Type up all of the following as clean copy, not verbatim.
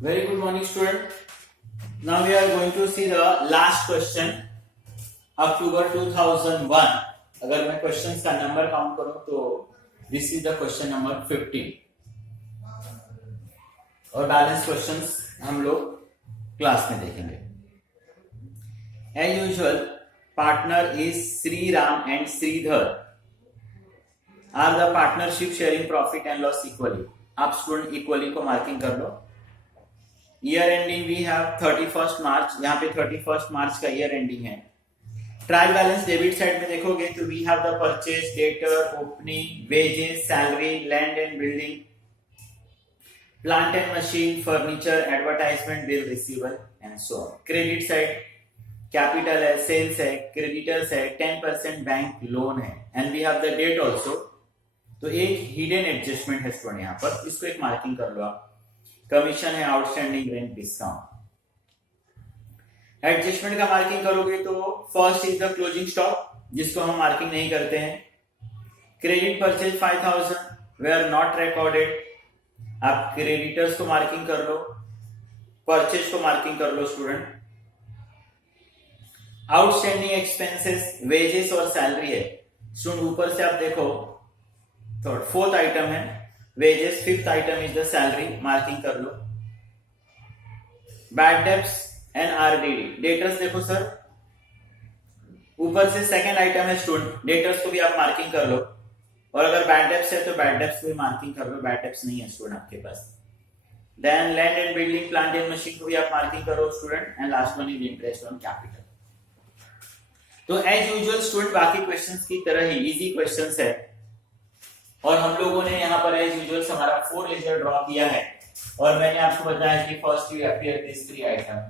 Very good morning, student. Now we are going to see the last question. October 2001. अगर मैं questions का number count करूं तो this is the question number 15 और balance questions हम लोग क्लास में देखेंगे. As usual partner is Shri Ram and Shridhar are the partnership sharing profit and loss equally. आप स्टूडेंट इक्वली को मार्किंग कर लो. Year ending we have 31 March. यहाँ पे 31 मार्च का ईयर एंडिंग है. ट्रायल बैलेंस डेबिट साइड में देखोगे तो we have the purchase, debtor, opening, wages, salary, land and building, plant and machine, furniture, advertisement, bill, receivable and so on. Credit side capital है, sales है, creditors है, 10% bank loan है and we have the debt also. तो एक hidden adjustment है student यहाँ पर, इसको एक मार्किंग कर लो आप. कमीशन है, आउटस्टैंडिंग रेंट, डिस्काउंट. एडजस्टमेंट का मार्किंग करोगे तो first is the closing stock जिसको हम मार्किंग नहीं करते हैं. Credit purchase 5000 we are not recorded. आप क्रेडिटर्स को मार्किंग कर लो, परचेज को मार्किंग कर लो स्टूडेंट. आउटस्टैंडिंग एक्सपेंसेस वेजेस और सैलरी है स्टूडेंट. ऊपर से आप देखो तो फोर्थ आइटम है wages, fifth item is the salary, marking कर लो. Bad debts and RDD. Debtors देखो सर, ऊपर से सेकंड आइटम है स्टूडेंट, डेटर्स को भी आप मार्किंग कर लो. और अगर बैड डेब्ट्स है तो बैड डेब्ट्स को भी मार्किंग कर लो. बैड डेब्ट्स नहीं है स्टूडेंट आपके पास. Then land and building, plant and machine को भी आप मार्किंग करो student. And last one is interest on capital. तो एज यूजुअल स्टूडेंट बाकी क्वेश्चंस की तरह ही इजी क्वेश्चंस है और हम लोगों ने यहाँ पर एज यूजुअल हमारा 4 लेजर ड्रॉ किया है और मैंने आपको बताया कि first you appear this 3 item.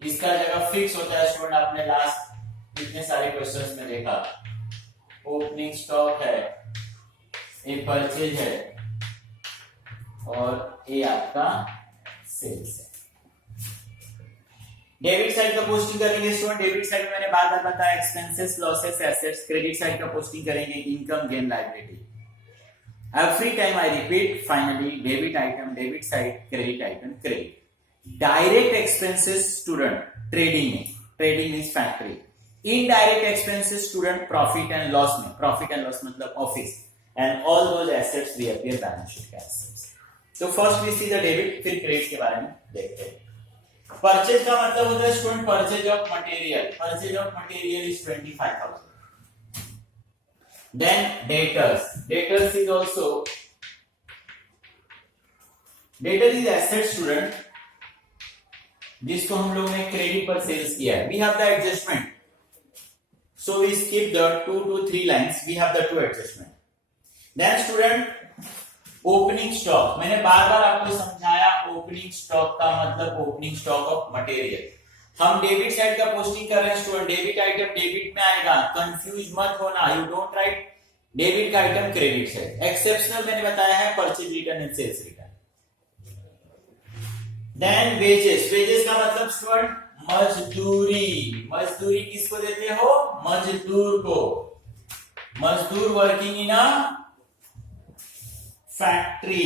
इसका जगह फिक्स होता है स्टूडेंट. आपने लास्ट इतने सारे क्वेश्चंस में देखा. ओपनिंग स्टॉक है, ए परचेज है और ए आपका सेल्स है. डेबिट साइड का पोस्टिंग करेंगे स्टूडेंट. डेबिट साइड में मैंने बार बार बताया expenses, losses, assets. Credit side का पोस्टिंग करेंगे income, gain, liability. Every time I repeat, finally debit item debit side, credit item credit. Direct expenses student trading में, trading is factory. Indirect expenses student profit and loss में. Profit and loss मतलब office. And all those assets reappear balance sheet के assets. तो first we see the debit, फिर credit के बारे में देखते हैं. परचेज का मतलब होता है student purchase of material. Purchase of material is 25,000. Then debtors. Debtors is also, debtor is asset student जिसको हम लोग ने क्रेडिट पर सेल्स किया है. We have the adjustment, so we skip the 2 to 3 lines. We have the 2 adjustment. Then student opening stock. मैंने बार बार आपको समझाया ओपनिंग स्टॉक का मतलब ओपनिंग स्टॉक ऑफ मटेरियल. हम डेबिट साइड का पोस्टिंग कर रहे हैं स्टूडेंट. डेबिट आइटम डेबिट में आएगा, कंफ्यूज मत होना. यू डोंट राइट डेबिट का आइटम क्रेडिट साइड. एक्सेप्शनल मैंने बताया है purchase return and sales return. Then wages. Wages का मतलब स्टूडेंट मजदूरी. मजदूरी किसको देते हो? मजदूर को. मजदूर working in a factory.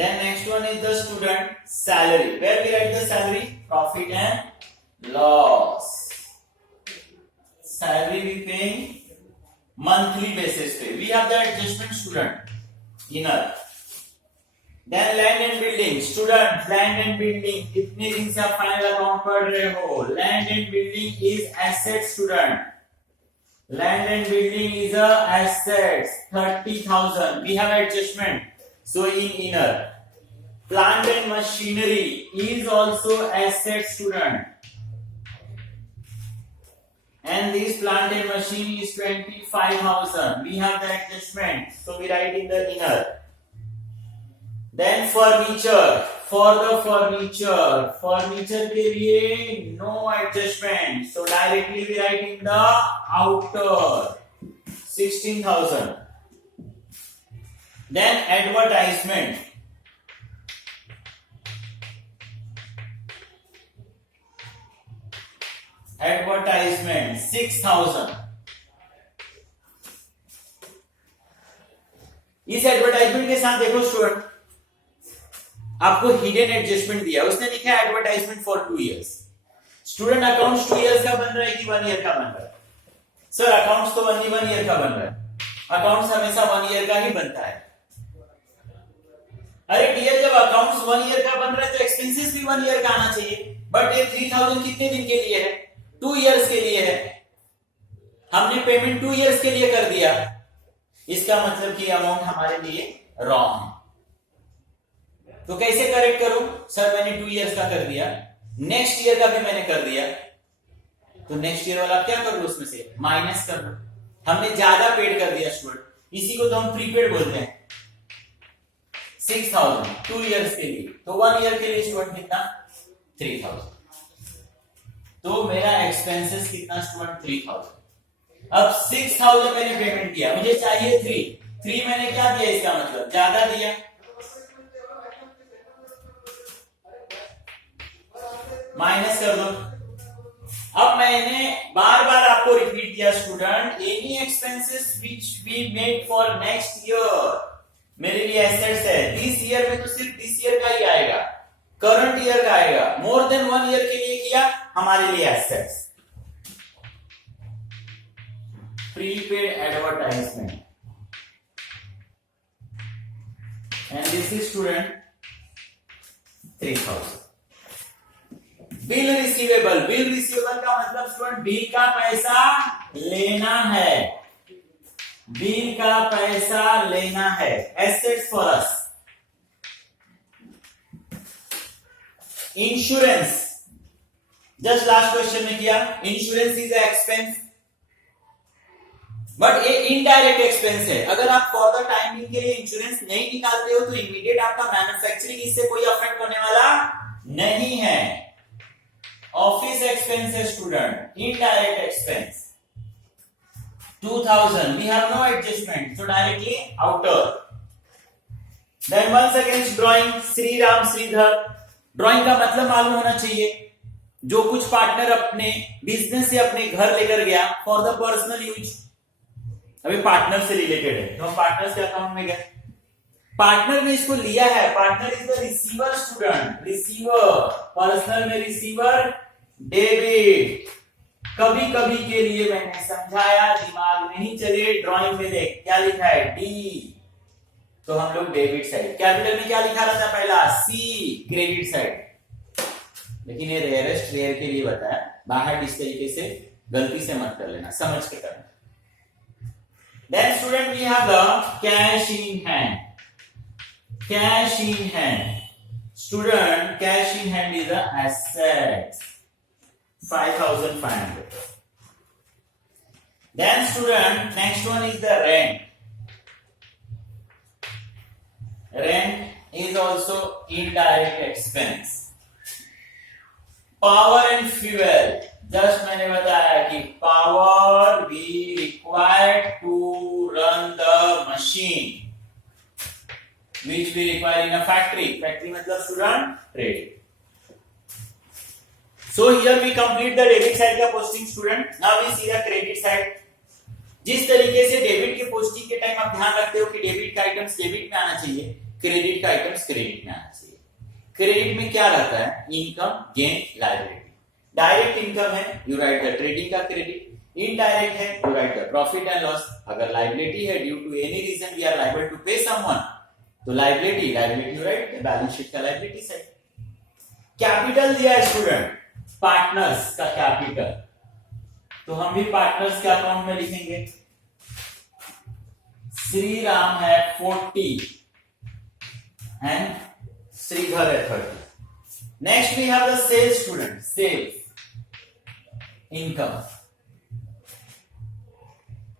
Then next one is the student salary. Where we write the salary? Profit and loss. Salary we paying monthly basis पे. We have the adjustment student inner. Then land and building. Student land and building. कितने दिन से आप final account पढ़ रहे हो? Land and building is asset student. Land and building is a assets, 30,000. We have adjustment. So in inner, plant and machinery is also asset student. And this plant and machine is 25,000. We have the adjustment. So we write in the inner. Then furniture. For the furniture, furniture के लिए no adjustment. So directly we write in the outer 16,000. Then advertisement. Advertisement 6,000. इस advertisement के साथ देखो student आपको hidden adjustment दिया, उसने लिखा है advertisement for 2 years. Student accounts 2 years का बन रहा है कि 1 ईयर का बन रहा है? सर अकाउंट्स तो 1 ईयर का बन रहा है, अकाउंट्स हमेशा 1 ईयर का ही बनता है। अरे डियर, जब अकाउंट्स 1 ईयर का बन रहा है तो एक्सपेंसेस भी 1 ईयर का आना चाहिए। बट ये 3000 कितने दिन के लिए है? 2 इयर्स के लिए है। हमने पेमेंट 2 इयर्स के लिए कर दिया, इसका मतलब कि अमाउंट हमारे लिए रॉन्ग है। तो कैसे करेक्ट करूं? सर मैंने 2 इयर्स का कर दिया, नेक्स्ट ईयर का भी मैंने कर दिया, तो नेक्स्ट ईयर वाला क्या कर लो, उसमें से माइनस कर लो। हमने ज्यादा पेड कर दिया स्टूडेंट, इसी को तो हम प्रीपेड बोलते हैं। 6000 2 इयर्स के लिए, तो 1 ईयर के लिए स्टूडेंट कितना? 3000। तो मेरा एक्सपेंसेस कितना स्टूडेंट? 3000। अब 6000 मैंने पेमेंट किया, मुझे चाहिए 3 मैंने क्या दिया, इसका मतलब ज्यादा दिया, माइनस कर दो। अब मैंने बार बार आपको रिपीट किया student, any expenses which we made for next year मेरे लिए एसेट्स है। दिस ईयर में तो सिर्फ दिस ईयर का ही आएगा, करंट ईयर का आएगा। मोर देन 1 ईयर के लिए किया, हमारे लिए assets. Prepaid advertisement, and this is student 3000। Bill receivable, bill receivable का मतलब स्टूडेंट बिल का पैसा लेना है, बिल का पैसा लेना है, assets for us. Insurance, just last question में किया, इंश्योरेंस इज एक्सपेंस, बट ये इनडायरेक्ट एक्सपेंस है। अगर आप फॉर द टाइम बिंग के लिए इंश्योरेंस नहीं निकालते हो तो इमीडिएट आपका मैन्युफैक्चरिंग इससे कोई अफेक्ट होने वाला नहीं है। ऑफिस एक्सपेंस है student, indirect expense 2000, we have no adjustment, so directly outer. Then once again drawing Sri Ram Sridhar, drawing का मतलब मालूम होना चाहिए। जो कुछ पार्टनर अपने बिजनेस से अपने घर लेकर गया फॉर द पर्सनल यूज, अभी पार्टनर से रिलेटेड है तो हम पार्टनर्स के अकाउंट में गए, पार्टनर ने इसको लिया है, partner is the receiver student, receiver, personal में रिसीवर डेबिट। कभी कभी के लिए मैंने समझाया, दिमाग नहीं चले, ड्राइंग में देख क्या लिखा है, डी, तो हम लोग डेबिट साइड। कैपिटल में क्या लिखा रहता है पहला, सी, क्रेडिट साइड। लेकिन ये रेयरेस्ट रेयर के लिए बताया, बाहर इस तरीके से गलती से मत कर लेना, समझ के करना। Then student we have the cash in hand. Cash in hand. Student, cash in hand is the asset. 5,500. Then student, next one is the rent. Rent is also indirect expense. Power and fuel. Just मैंने बताया कि power we required to run the machine which we require in a factory. Factory मतलब student trade. So here we complete the debit side का posting student. Now we see the credit side. जिस तरीके से debit के posting के time आप ध्यान रखते हो कि डेबिट का आइटम्स डेबिट में आना चाहिए, क्रेडिट का आइटम्स क्रेडिट में आना चाहिए। क्रेडिट में क्या रहता है, income, gain, liability. Direct income है, यू राइट द ट्रेडिंग का क्रेडिट। इनडायरेक्ट है, you write the profit and loss. अगर लायबिलिटी है, due to any reason we are liable to pay someone, तो liability, liability you write balance sheet का liability side. Capital दिया है student, partners का capital, तो हम भी पार्टनर्स के अकाउंट में लिखेंगे। श्री राम है 40 एंड श्रीधर है 30। Next we have the sales student, sales income.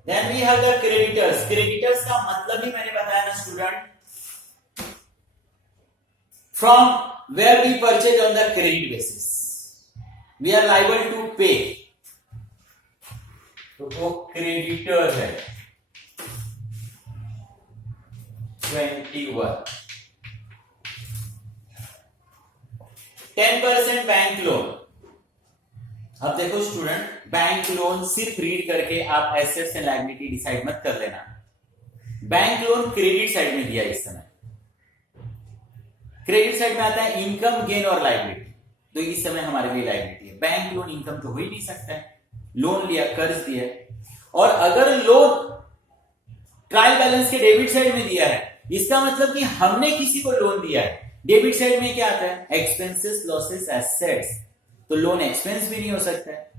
Then we have the creditors. Creditors का मतलब ही मैंने बताया ना student, from where we purchase on the credit basis we are liable to pay, तो वो क्रेडिटर है 21। 10% बैंक लोन। अब देखो स्टूडेंट, बैंक लोन सिर्फ रीड करके आप एसेट्स एंड लायबिलिटी डिसाइड मत कर लेना। बैंक लोन क्रेडिट साइड में दिया इस समय। क्रेडिट साइड में आता है इनकम, गेन और लायबिलिटी। तो इस समय हमारे लिए लायबिलिटी है। बैंक लोन इनकम तो हो ही नहीं सकता है, लोन लिया, कर्ज दिया। और अगर लोन ट्रायल बैलेंस के डेबिट साइड में दिया है, इसका मतलब कि हमने किसी को लोन दिया है। डेबिट साइड में क्या आता है? Expenses, losses, assets. तो लोन एक्सपेंस भी नहीं हो सकता है,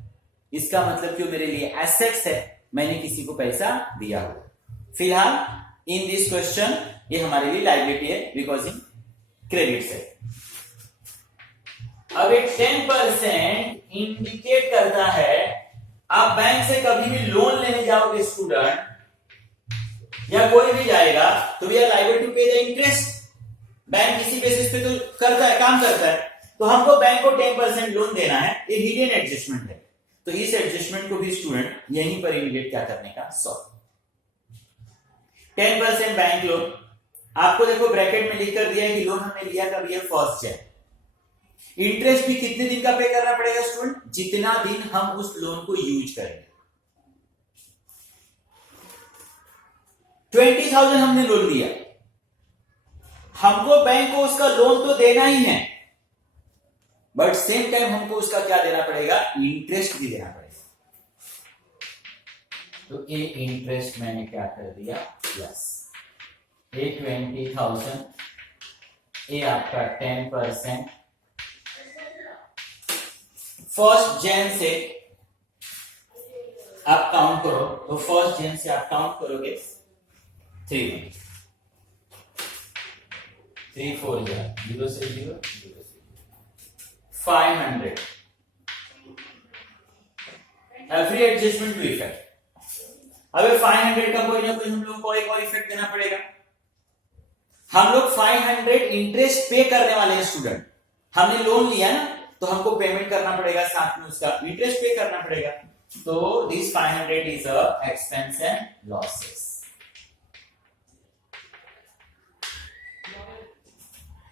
इसका मतलब कि मेरे लिए एसेट्स है, मैंने किसी को पैसा दिया हो। फिलहाल इन दिस क्वेश्चन ये हमारे लिए लायबिलिटी है बिकॉज इन क्रेडिट साइड। अब एक 10% इंडिकेट करता है, आप बैंक से कभी भी लोन लेने जाओगे स्टूडेंट, या कोई भी जाएगा, तो वी आर लायबल टू पे द इंटरेस्ट। बैंक इसी बेसिस पे तो करता है, काम करता है। तो हमको बैंक को 10% लोन देना है, ये हिडन एडजस्टमेंट है। तो इस एडजस्टमेंट को भी स्टूडेंट यहीं पर इमीडिएट क्या करने का, सॉल्व। 10% बैंक लोन, आपको देखो ब्रैकेट में लिख कर दिया है कि लोन हमने लिया कब, ये फर्स्ट है। इंटरेस्ट भी कितने दिन का पे करना पड़ेगा स्टूडेंट? जितना दिन हम उस लोन को यूज करेंगे। 20,000 हमने लोन लिया, हमको बैंक को उसका लोन तो देना ही है, बट सेम टाइम हमको उसका क्या देना पड़ेगा? इंटरेस्ट भी देना पड़ेगा। तो ये इंटरेस्ट मैंने क्या कर दिया, प्लस ये 20,000, ये आपका 10%। फर्स्ट जैन से आप काउंट करो, तो फर्स्ट जैन से आप काउंट करोगे 3 4 0 से 0 500। Every adjustment two effect. अब 500 का कोई ना कोई हम लोग को एक और इफेक्ट देना पड़ेगा। हम लोग 500 इंटरेस्ट पे करने वाले हैं स्टूडेंट। हमने लोन लिया ना, तो हमको पेमेंट करना पड़ेगा, साथ में उसका इंटरेस्ट पे करना पड़ेगा। तो this 500 is a expense and losses.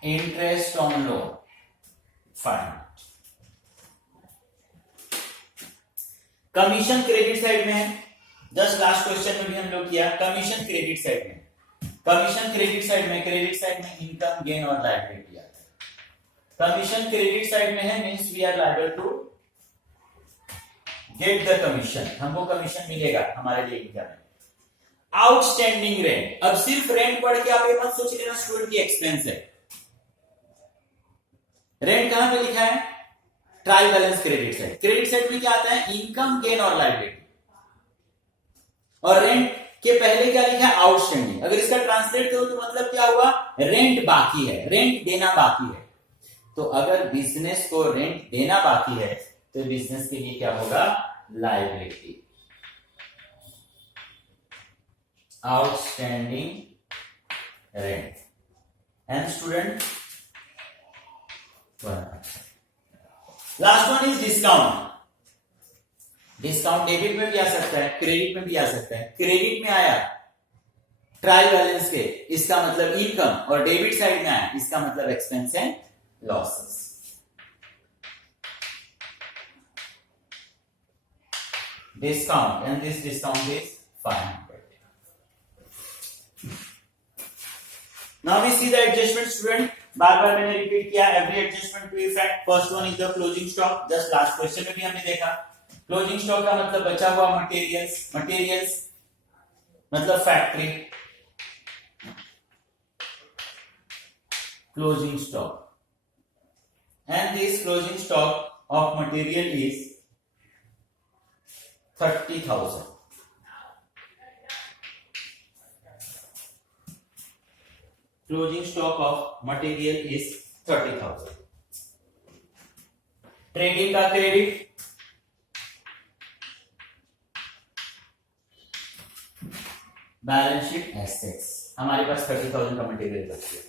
Interest on loan 500। Commission credit side में है, जस्ट लास्ट क्वेश्चन में भी हम लोग किया। कमीशन क्रेडिट साइड में, कमीशन क्रेडिट साइड में, क्रेडिट साइड में इनकम, गेन और लायबिलिटी आता है। कमीशन क्रेडिट साइड में है, means we are liable to get the commission, हमको कमीशन मिलेगा हमारे लिए इनकम है। आउटस्टैंडिंग रेंट, अब सिर्फ रेंट पढ़ के आप ये मत सोच लेना स्टूडेंट की एक्सपेंस है। रेंट कहां पे लिखा है? Trial balance credit side. Credit side में क्या आता है? इनकम, गेन और लायबिलिटी। और रेंट के पहले क्या लिखा है? आउटस्टैंडिंग। अगर इसका ट्रांसलेट करो तो मतलब क्या हुआ? रेंट बाकी है, रेंट देना बाकी है। तो अगर बिजनेस को रेंट देना बाकी है, तो बिजनेस के लिए क्या होगा? Liability. Outstanding rent. And student last one is discount. Discount debit में भी आ सकता है, क्रेडिट में भी आ सकता है। क्रेडिट में आया ट्रायल बैलेंस के, इसका मतलब इनकम, और डेबिट साइड में आया, इसका मतलब expense and losses. Discount, and this discount is 500. Now we see the adjustment student. बार बार मैंने रिपीट किया, every adjustment to effect. First one is the closing stock. Just last question में भी हमने देखा, closing stock का मतलब बचा हुआ materials, materials मतलब factory, closing stock, and this closing stock of material is 30,000. Closing stock of material is 30,000. Trading का क्रेडिट, बैलेंस शीट एसेट्स, हमारे पास 30,000 का मटेरियल बच गया।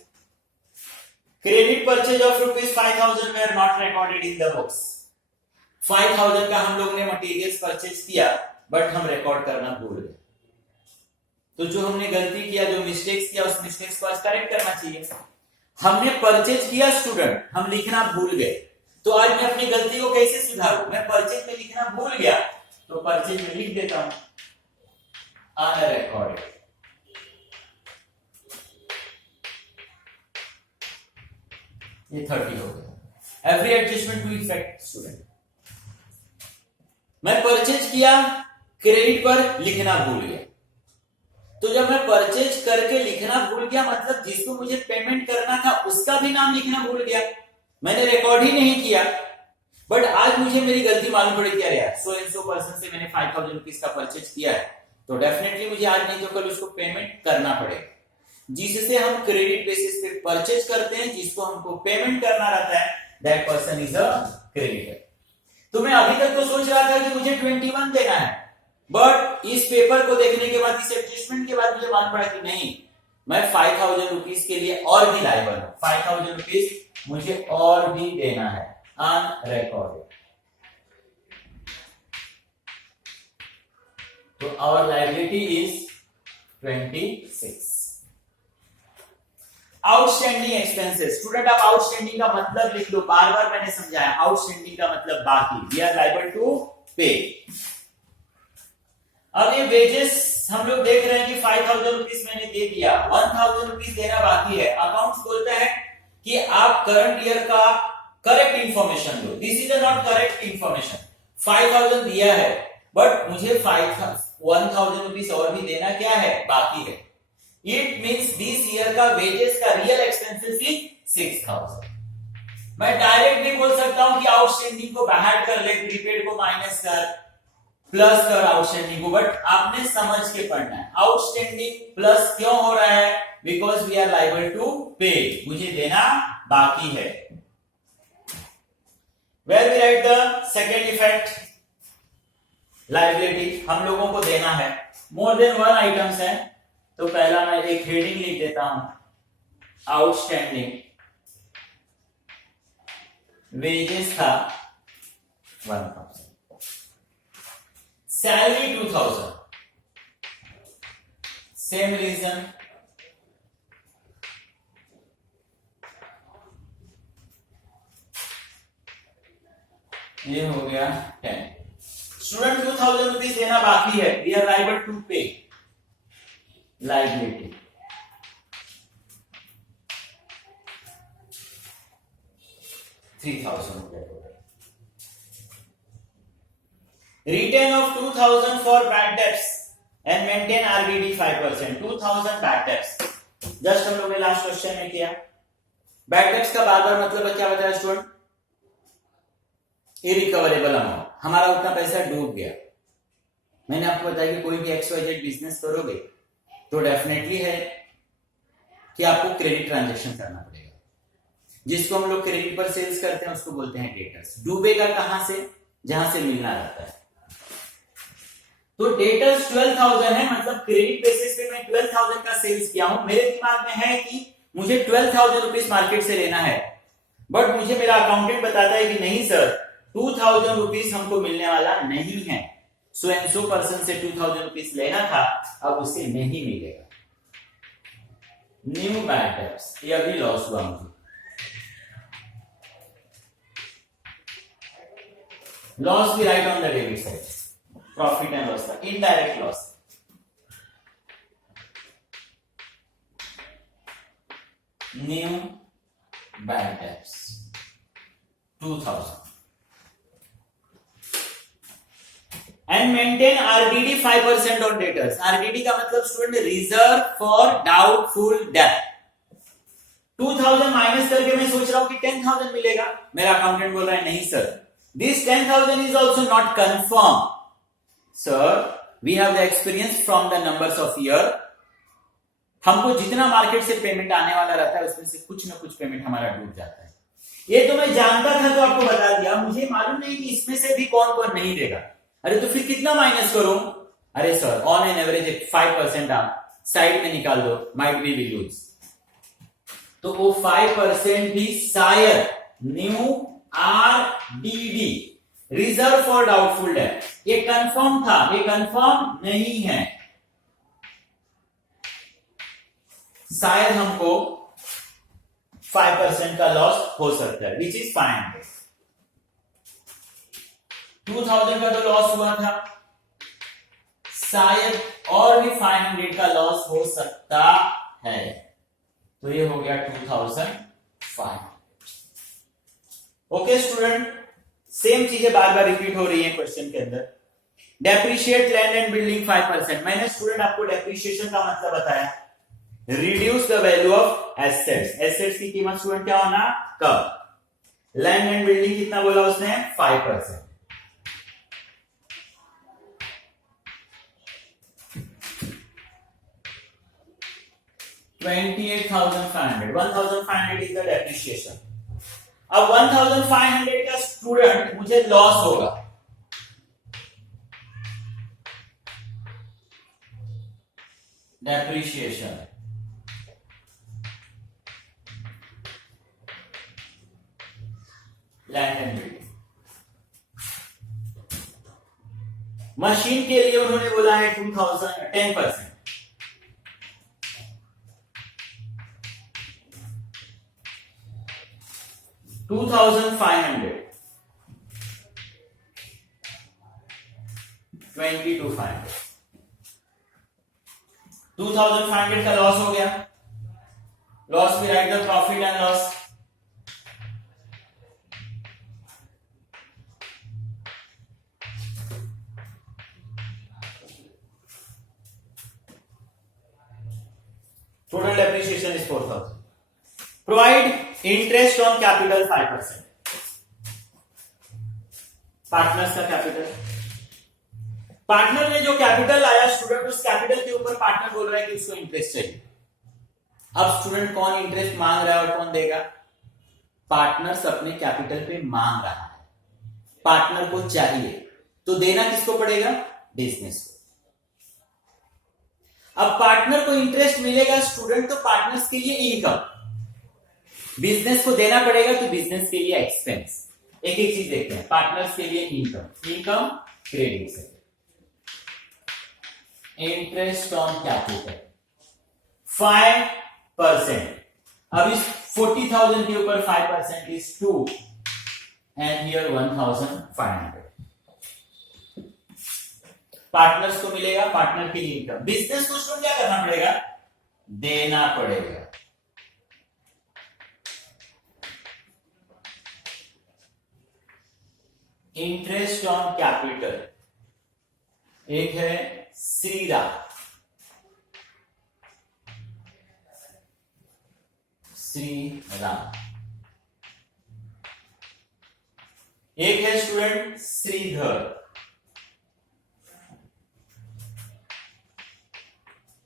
Credit purchase of ₹5,000 were not recorded in the books. 5,000 का हम लोग ने मटेरियल्स परचेज किया, बट हम रिकॉर्ड करना भूल गए। तो जो हमने गलती किया, जो मिस्टेक्स किया, उस मिस्टेक्स को आज करेक्ट करना चाहिए। हमने परचेज किया स्टूडेंट, हम लिखना भूल गए, तो आज मैं अपनी गलती को कैसे सुधारूं? मैं परचेज में लिखना भूल गया, तो परचेज में लिख देता हूं अनरिकॉर्डेड। ये 30 हो गया। Every adjustment two effect student. मैं परचेज किया, क्रेडिट पर लिखना भूल गया। तो जब मैं परचेज करके लिखना भूल गया मतलब जिसको मुझे पेमेंट करना था उसका भी नाम लिखना भूल गया, मैंने रिकॉर्ड ही नहीं किया। बट आज मुझे मेरी गलती मालूम पड़ी कि अरे यार सो एंड सो पर्सन से मैंने 5000 रुपीज का परचेज किया है, तो डेफिनेटली मुझे आज नहीं तो कल उसको पेमेंट करना पड़ेगा। जिससे हम क्रेडिट बेसिस पे परचेज करते हैं, जिसको हमको पेमेंट करना रहता है, that person is a creditor. तो मैं अभी तक तो सोच रहा था कि मुझे 21 देना है, बट इस पेपर को देखने के बाद, इस एडजस्टमेंट के बाद मुझे मालूम पड़ा कि नहीं, मैं 5000 रुपीज के लिए और भी लायबल हूं। 5000 रुपीज मुझे और भी देना है अनरिकॉर्डेड। तो our liability is 26। Outstanding expenses. Student आप आउटस्टैंडिंग का मतलब लिख लो, बार बार मैंने समझाया, आउटस्टैंडिंग का मतलब बाकी। वी आर लायबल टू पे। अब ये वेजेस हम लोग देख रहे हैं कि 5000 रुपीज मैंने दे दिया, 1000 रुपीज देना बाकी है। अकाउंट्स बोलता है कि आप करंट ईयर का करेक्ट इंफॉर्मेशन दो। This is not correct information. 5000 दिया है बट मुझे 1000 रुपीज और भी देना क्या है, बाकी है। इट मींस दिस ईयर का वेजेस का रियल एक्सपेंसेस इज 6000। मैं डायरेक्ट भी बोल सकता हूं कि आउटस्टैंडिंग को बाहर कर ले, प्रीपेड को माइनस कर, प्लस कर आउटस्टैंडिंग को, बट आपने समझ के पढ़ना है। आउटस्टैंडिंग प्लस क्यों हो रहा है, because we are liable to pay, मुझे देना बाकी है। Where we write the second effect, liability हम लोगों को देना है। मोर देन वन आइटम्स है, तो पहला मैं एक हेडिंग लिख देता हूं, आउटस्टैंडिंग वेजेस था 1000, सैलरी 2000, सेम रीजन, ये हो गया 10। स्टूडेंट 2000 रुपीज देना बाकी है, वी आर लायबल टू पे, liability. Return of 2000 for bad debts and maintain RBD 5%. 2000 bad debts. Just हम लोग ने लास्ट क्वेश्चन में किया। बैड डेब्ट्स का बार बार मतलब क्या बताया स्टूडेंट, इरिकवरेबल अमाउंट, हमारा उतना पैसा डूब गया। मैंने आपको बताया कि कोई भी XYZ बिजनेस करोगे तो डेफिनेटली है कि आपको क्रेडिट ट्रांजैक्शन करना पड़ेगा। जिसको हम लोग क्रेडिट पर सेल्स करते हैं उसको बोलते हैं डेटर्स। डूबेगा कहां से, जहां से मिलना रहता है। तो डेटर्स 12000 है, मतलब क्रेडिट बेसिस पे मैं 12000 का सेल्स किया हूं। मेरे दिमाग में है कि मुझे 12000 रुपीज मार्केट से लेना है, बट मुझे मेरा अकाउंटेंट बताता है कि नहीं सर 2000 रुपीज हमको मिलने वाला नहीं है, सो एंड सो पर्सन से 2000 रुपीज लेना था, अब उसे नहीं मिलेगा। न्यू बैड डेब्ट्स, ये अभी लॉस हुआ मुझे। लॉस भी right on the debit side, profit and loss का indirect loss. New bad debts 2000 and maintain RDD 5% on debtors. RDD का मतलब student reserve for doubtful debt. 2000 minus करके मैं सोच रहा हूं कि 10000 मिलेगा, मेरा अकाउंटेंट बोल रहा है नहीं sir, this 10000 is also not confirmed. Sir, we have the experience from the numbers of year. हमको जितना मार्केट से पेमेंट आने वाला रहता है उसमें से कुछ ना कुछ पेमेंट हमारा डूब जाता है। ये तो मैं जानता था तो आपको बता दिया, मुझे मालूम नहीं कि इसमें से भी कौन कौन नहीं देगा। अरे तो फिर कितना माइनस करूं, अरे सर ऑन एन एवरेज 5% आप साइड में निकाल दो, माइट बी विल यूज। तो वो 5% भी शायद new RDD, reserve for doubtful debt, ये कंफर्म था, ये कंफर्म नहीं है। शायद हमको 5% का लॉस हो सकता है, विच इज 500। 2000 का तो लॉस हुआ था, शायद और भी 500 का लॉस हो सकता है, तो ये हो गया 2500। ओके स्टूडेंट, सेम चीजें बार बार रिपीट हो रही है क्वेश्चन के अंदर। Depreciate land and building 5%। मैंने स्टूडेंट आपको डेप्रिशिएशन का मतलब बताया, reduce the value of assets. Assets की कीमत स्टूडेंट क्या होना, कब। लैंड एंड बिल्डिंग कितना बोला उसने, 5%। $28,500 इज द डेप्रिशिएशन। अब 1,500 का स्टूडेंट मुझे लॉस होगा, depreciation. Land and building, machine के लिए उन्होंने बोला है 10%। $2,500, 22,500, 2,500 का लॉस हो गया। लॉस भी right the profit and loss. Total depreciation is 4,000। Provide interest on capital 5%। Partners का कैपिटल, पार्टनर ने जो कैपिटल लाया स्टूडेंट, उस कैपिटल के ऊपर पार्टनर बोल रहा है कि उसको इंटरेस्ट चाहिए। अब स्टूडेंट कौन इंटरेस्ट मांग रहा है और कौन देगा, पार्टनर्स अपने कैपिटल पे मांग रहा है, पार्टनर को चाहिए, तो देना किसको पड़ेगा, बिजनेस को। अब पार्टनर को इंटरेस्ट मिलेगा स्टूडेंट, तो पार्टनर्स के लिए इनकम, बिजनेस को देना पड़ेगा तो बिजनेस के लिए एक्सपेंस। एक एक चीज देखते हैं। पार्टनर्स के लिए इनकम, इनकम क्रेडिट से, इंटरेस्ट ऑन कैपिटल 5%। अब इस 40,000 के ऊपर 5% इज 2 एंड हियर 1,500। पार्टनर्स को मिलेगा, पार्टनर के लिए इनकम। बिजनेस को स्टूडेंट क्या करना पड़ेगा, देना पड़ेगा। इंटरेस्ट ऑन कैपिटल, एक है श्रीराम, एक है स्टूडेंट श्रीधर।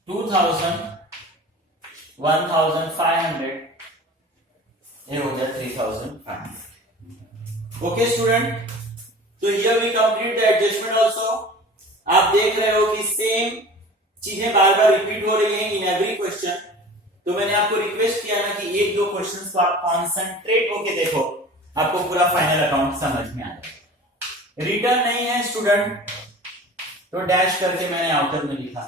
2,000, 1,500, ये हो गया 3,500। ओके स्टूडेंट, तो here we complete the adjustment also. आप देख रहे हो कि सेम चीजें बार बार रिपीट हो रही हैं इन एवरी क्वेश्चन। तो मैंने आपको रिक्वेस्ट किया ना कि एक दो क्वेश्चंस को आप कॉन्सेंट्रेट होके देखो, आपको पूरा फाइनल अकाउंट समझ में आ जाएगा। रिटर्न नहीं है स्टूडेंट, तो डैश करके मैंने आउटर में लिखा।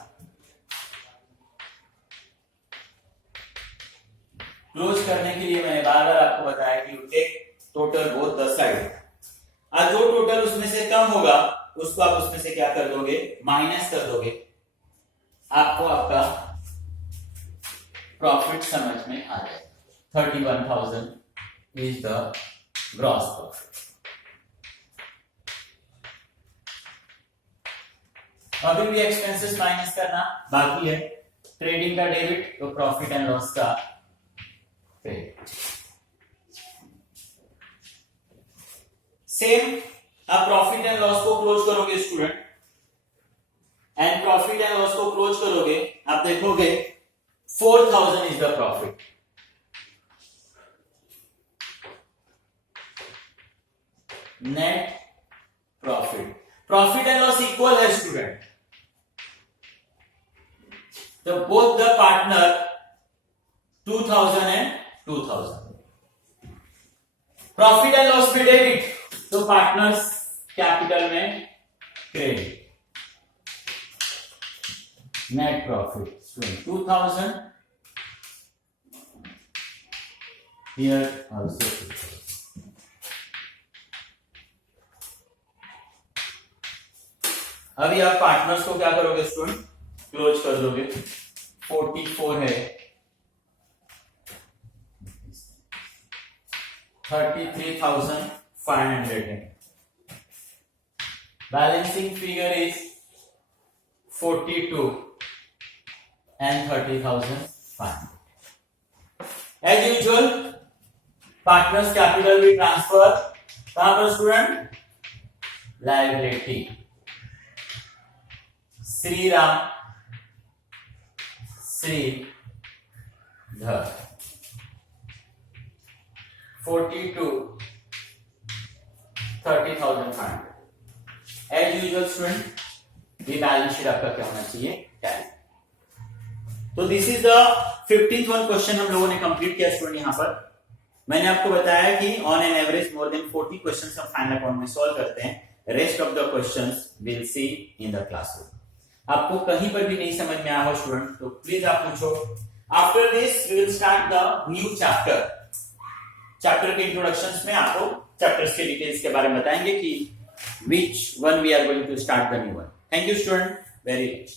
क्लोज करने के लिए मैंने बार बार आपको बताया कि take total both the side. आज जो टोटल उसमें से कम होगा उसको आप उसमें से क्या कर दोगे, माइनस कर दोगे। आपको आपका प्रॉफिट समझ में आ जाएगा। 31,000 इज द ग्रॉस प्रॉफिट। अभी भी एक्सपेंसेस माइनस करना बाकी है। ट्रेडिंग का डेबिट, तो प्रॉफिट एंड लॉस का क्रेडिट। सेम आप प्रॉफिट एंड लॉस को क्लोज करोगे student, and profit and loss को क्लोज करोगे, आप देखोगे 4,000 is the profit. Net profit, profit and loss equal है स्टूडेंट, तो both the partner 2,000 and 2,000। Profit and loss में डेबिट, तो पार्टनर्स कैपिटल में credit. Net profit 2,000, here also 2,000। अभी आप पार्टनर्स को क्या करोगे स्टूडेंट, क्लोज कर दोगे। 44 है, 33,500. Balancing figure is 42 and 30,500. As usual, partners capital we transfer कहां पर student? Liability. Shriram Shridhar 42 30,500. As usual student, ये बैलेंस शीट आपका क्या होना चाहिए? टैली. तो this is the 15th one question हम लोगों ने कंप्लीट किया स्टूडेंट. यहां पर मैंने आपको बताया कि on an average more than 40 questions हम फाइनल अकाउंट में सॉल्व करते हैं. Rest of the questions will see in the classroom. आपको कहीं पर भी नहीं समझ में आया हो स्टूडेंट तो प्लीज आप पूछो. After this we will start the new chapter. Chapter के इंट्रोडक्शंस में आपको चैप्टर्स के डिटेल्स के बारे में बताएंगे कि which one we are going to start the new one. Thank you student very much.